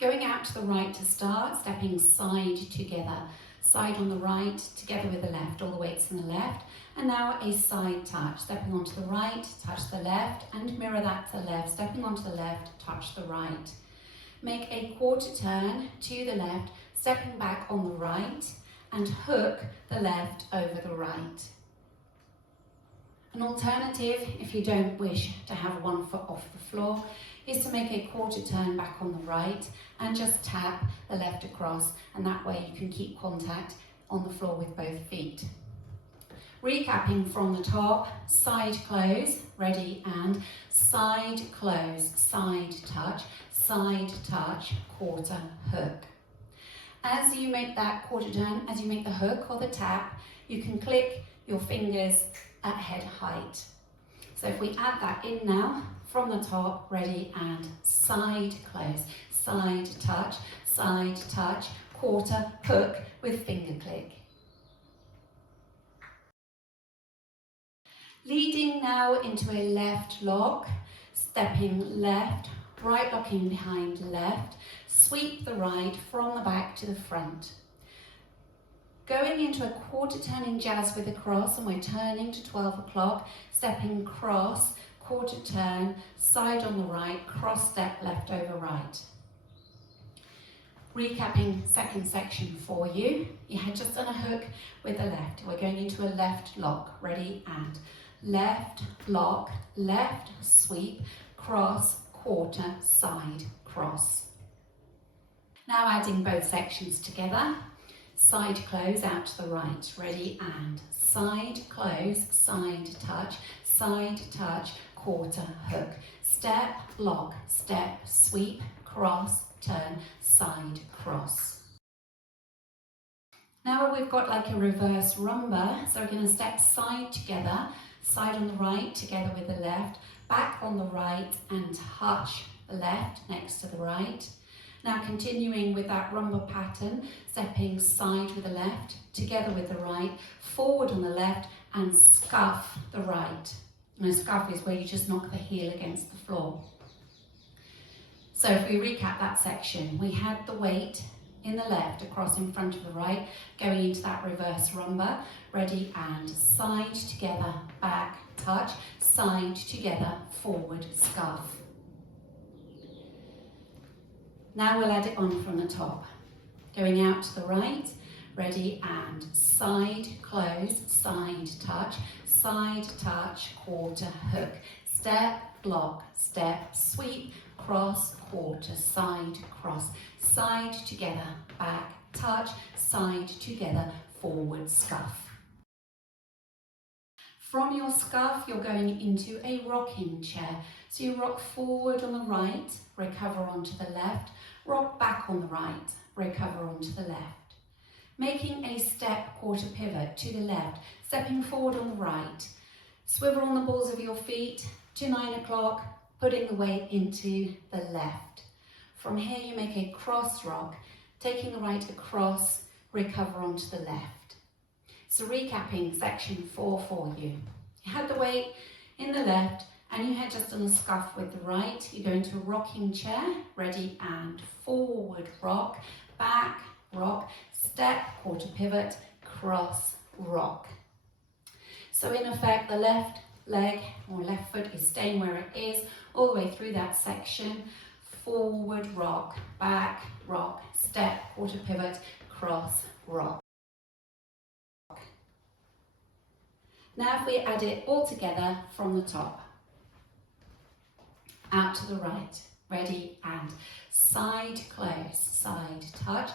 Going out to the right to start, stepping side together. Side on the right, together with the left, all the weights in the left. And now a side touch, stepping onto the right, touch the left, and mirror that to the left, stepping onto the left, touch the right. Make a quarter turn to the left, stepping back on the right, and hook the left over the right. An alternative, if you don't wish to have one foot off the floor, is to make a quarter turn back on the right and just tap the left across, and that way you can keep contact on the floor with both feet. Recapping from the top, side close, ready, and side close, side touch, quarter hook. As you make that quarter turn, as you make the hook or the tap, you can click your fingers at head height. So if we add that in now, from the top, ready, and side close, side touch, quarter hook with finger click. Leading now into a left lock, stepping left, right locking behind left, sweep the right from the back to the front. Going into a quarter turning jazz with a cross, and we're turning to 12 o'clock, stepping cross, quarter turn, side on the right, cross step left over right. Recapping second section for you. You had just done a hook with the left. We're going into a left lock, ready, and left lock, left sweep, cross, quarter, side, cross. Now adding both sections together. Side close out to the right, ready, and side close, side touch, quarter hook, step, lock, step, sweep, cross, turn, side, cross. Now we've got like a reverse rumba, so we're going to step side together, side on the right together with the left, back on the right and touch the left next to the right. Now continuing with that rumba pattern, stepping side with the left, together with the right, forward on the left and scuff the right. And a scuff is where you just knock the heel against the floor. So if we recap that section, we had the weight in the left across in front of the right, going into that reverse rumba, ready, and side together, back, touch, side together, forward, scuff. Now we'll add it on from the top. Going out to the right, ready, and side close, side touch, quarter hook, step, lock, step, sweep, cross, quarter, side, cross, side together, back, touch, side together, forward, scuff. From your scuff, you're going into a rocking chair. So you rock forward on the right, recover onto the left, rock back on the right, recover onto the left. Making a step quarter pivot to the left, stepping forward on the right. Swivel on the balls of your feet to 9 o'clock, putting the weight into the left. From here you make a cross rock, taking the right across, recover onto the left. So recapping section 4 for you. You had the weight in the left and you had just done a scuff with the right. You go into a rocking chair, ready, and forward rock, back rock, step, quarter pivot, cross, rock. So in effect, the left leg or left foot is staying where it is all the way through that section. Forward rock, back rock, step, quarter pivot, cross, rock. Now if we add it all together from the top. Out to the right, ready, and side close, side touch,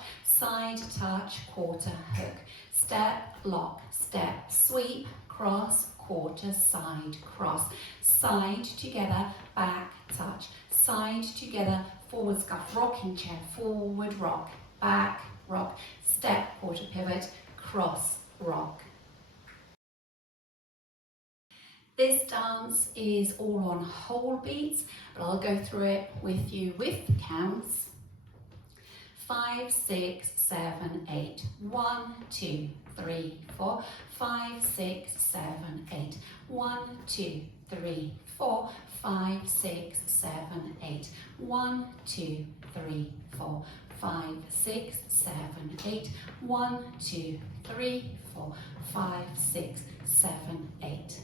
quarter hook, step, lock, step, sweep, cross, quarter, side, cross, side together, back, touch, side together, forward scuff, rocking chair, forward rock, back rock, step, quarter pivot, cross, rock. This dance is all on whole beats, but I'll go through it with you with the counts. 5, 6, 7, 8. 1, 2, 3, 4. 5, 6, 7, 8. 1, 2, 3, 4. 5, 6, 7, 8. 1, 2, 3, 4, 5, 6, 7, 8. 1, 2, 3, 4, 5, 6, 7, 8.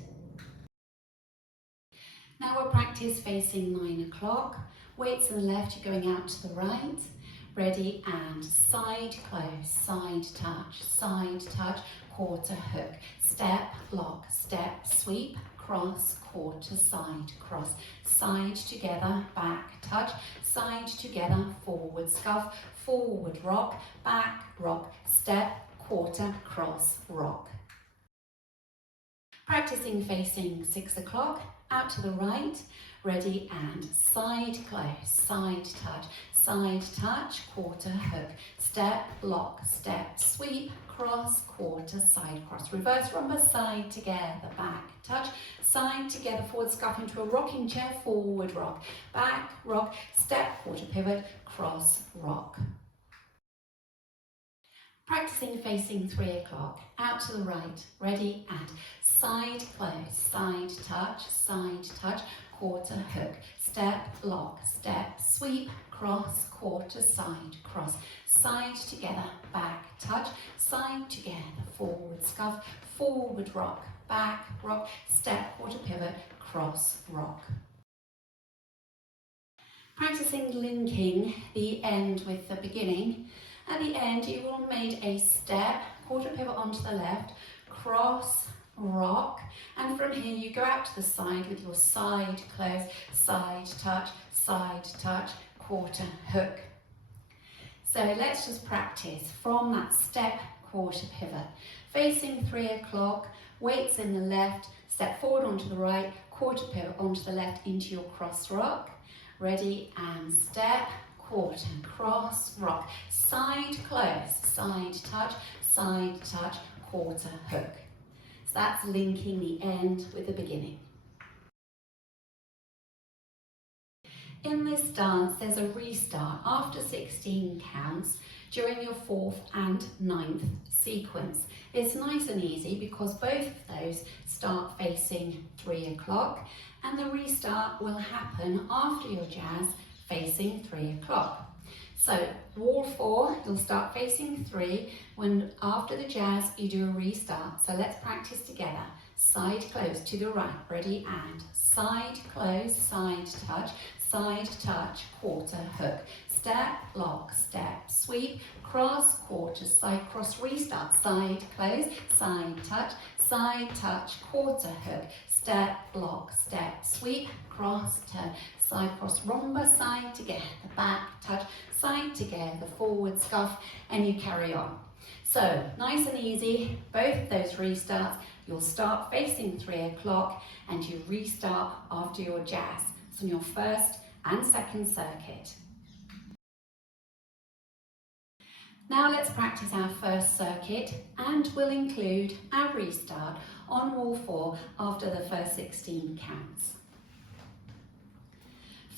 Now we'll practice facing 9 o'clock. Weights to the left, you're going out to the right. Ready, and side close, side touch, quarter hook. Step, lock, step, sweep, cross, quarter, side, cross. Side together, back, touch, side together, forward, scuff, forward, rock, back, rock, step, quarter, cross, rock. Practicing facing 6 o'clock, out to the right, ready, and side close, side touch, quarter hook, step, lock, step, sweep, cross, quarter, side cross, reverse rumba, side together, back, touch, side together, forward scuff into a rocking chair, forward rock, back, rock, step, quarter pivot, cross, rock. Practicing facing 3 o'clock, out to the right, ready, and side close, side touch, quarter hook, step, lock, step, sweep, cross, quarter, side, cross, side together, back, touch, side together, forward scuff, forward rock, back, rock, step, quarter pivot, cross, rock. Practicing linking the end with the beginning. At the end, you will have made a step, quarter pivot onto the left, cross, rock, and from here you go out to the side with your side close, side touch, quarter hook. So let's just practice from that step, quarter pivot. Facing 3 o'clock, weights in the left, step forward onto the right, quarter pivot onto the left into your cross rock. Ready, and step, quarter, cross, rock, side close, side touch, quarter hook. So that's linking the end with the beginning. In this dance, there's a restart after 16 counts during your 4th and 9th sequence. It's nice and easy because both of those start facing 3 o'clock, and the restart will happen after your jazz facing 3 o'clock. So wall 4, you'll start facing 3, when after the jazz you do a restart. So let's practice together. Side close to the right, ready, and side close, side touch, quarter hook, step, lock, step, sweep, cross, quarter, side cross, restart, side close, side touch, quarter hook, step, lock, step, sweep, cross, turn, side cross, rumba, side together, back, touch, side together, forward scuff, and you carry on. So nice and easy, both of those restarts. You'll start facing 3 o'clock and you restart after your jazz. It's on your first and second circuit. Now let's practice our first circuit, and we'll include our restart on wall 4 after the first 16 counts.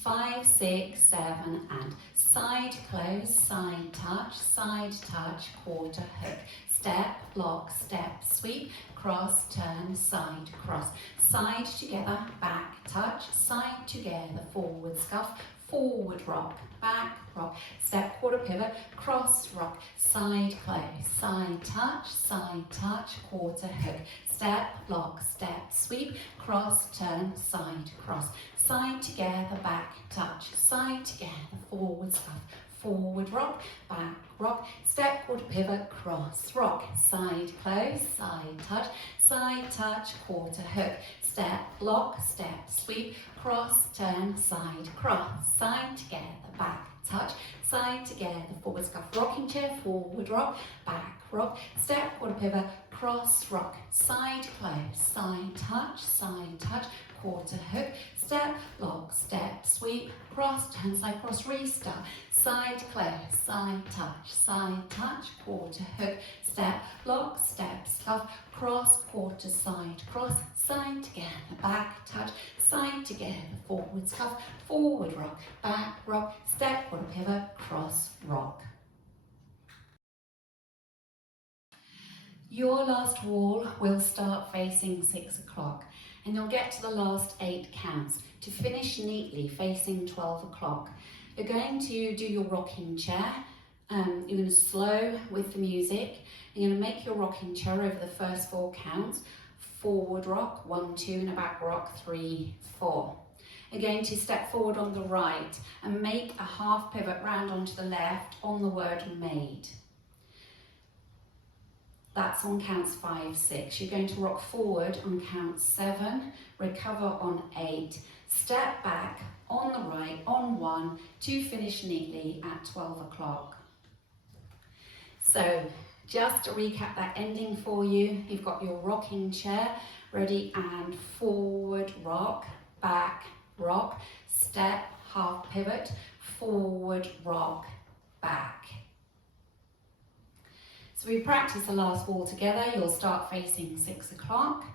5, 6, 7, and side close, side touch, quarter hook, step, lock, step, sweep, cross, turn, side, cross, side together, back, touch, side together, forward scuff, forward rock, back rock, step, quarter pivot, cross rock, side close, side touch, quarter hook, step, lock, step, sweep, cross, turn, side, cross, side together, back, touch, side together, forward scuff, forward rock, back rock, step, quarter pivot, cross rock, side close, side touch, quarter hook, step, lock, step, sweep, cross, turn, side, cross, side together, back, touch, side together, forward scuff, rocking chair, forward rock, back rock, step, quarter pivot, cross rock, side close, side touch, quarter hook, step, lock, step, sweep, cross, turn, side cross, restart, side close, side touch, quarter hook, step, lock, step, scuff, cross, quarter, side cross, side together, back touch, side together, forward scuff, forward rock, back rock, step, quarter pivot, cross, rock. Your last wall will start facing 6 o'clock, and you'll get to the last 8 counts to finish neatly facing 12 o'clock. You're going to do your rocking chair. You're going to slow with the music. You're going to make your rocking chair over the first 4 counts. Forward rock, 1, 2, and a back rock, 3, 4. You're going to step forward on the right and make a half pivot round onto the left on the word made. That's on counts 5, 6. You're going to rock forward on count 7, recover on 8, step back on the right on 1 to finish neatly at 12 o'clock. So just to recap that ending for you, you've got your rocking chair ready and forward rock, back rock, step, half pivot, forward rock, back. So we practice the last wall together. You'll start facing 6 o'clock.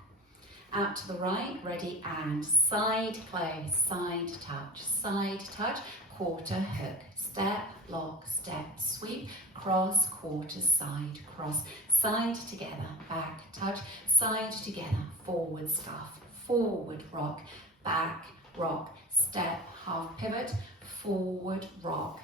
Out to the right, ready and side close, side touch, quarter hook, step, lock, step, sweep, cross, quarter, side, cross, side together, back touch, side together, forward scuff, forward rock, back rock, step, half pivot, forward rock,